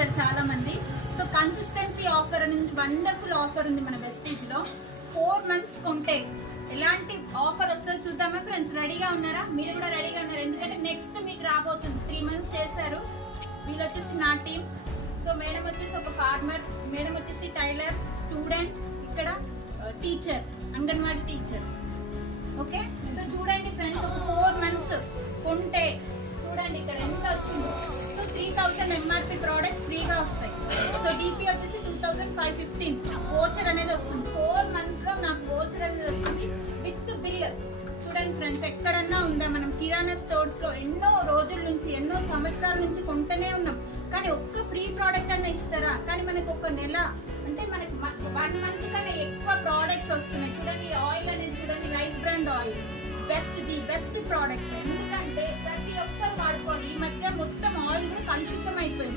అడుగుతారు చాలా మంది. సో కన్సిస్టెన్సీ ఆఫర్ అని వండర్ఫుల్ ఆఫర్ ఉంది మన వెస్టీజ్ లో. 4 months కొంటే ఎలాంటి ఆఫర్ వస్తుందో చూద్దామా ఫ్రెండ్స్? రెడీగా ఉన్నారా? మీరు కూడా రెడీగా ఉన్నారు, ఎందుకంటే నెక్స్ట్ మీకు రాబోతుంది. 3 months చేశారు. వీళ్ళు వచ్చేసి నా టీం. సో మేడం వచ్చేసి ఒక ఫార్మర్, మేడం వచ్చేసి టైలర్, స్టూడెంట్, ఇక్కడ teacher, anganwadi teacher. Okay, so చూడండి ఫ్రెండ్స్, ఒక 4 months కొంటే చూడండి ఇక్కడ ఎంత వచ్చిందో. సో 3000 ఎంఆర్పి ప్రోడక్ట్స్ ఫ్రీగా వస్తాయి. సో డిపి వచ్చేసి 2515 వోచర్ అనేది వస్తుంది. 4 months లో నాకు వోచర్ అనేది వస్తుంది విత్ బిల్. చూడండి ఫ్రెండ్స్, ఎక్కడన్నా ఉందా? మనం కిరాణా స్టోర్స్ లో ఎన్నో రోజుల నుంచి, ఎన్నో సంవత్సరాల నుంచి కొంటూనే ఉన్నాం, కానీ ఒక్క ఫ్రీ ప్రోడక్ట్ అన్న ఇస్తారా? కానీ మనకు ఒక నెల అంటే మనకి 1 month కన్నా ఎక్కువ ప్రోడక్ట్స్ వస్తున్నాయి. చూడండి ఆయిల్ అనేది, చూడండి rice brand oil, best product. ఎందుకంటే ప్రతి ఒక్కరు వాడుకోవాలి. ఈ మధ్య మొత్తం ఆయిల్ కూడా కలుషితం అయిపోయింది.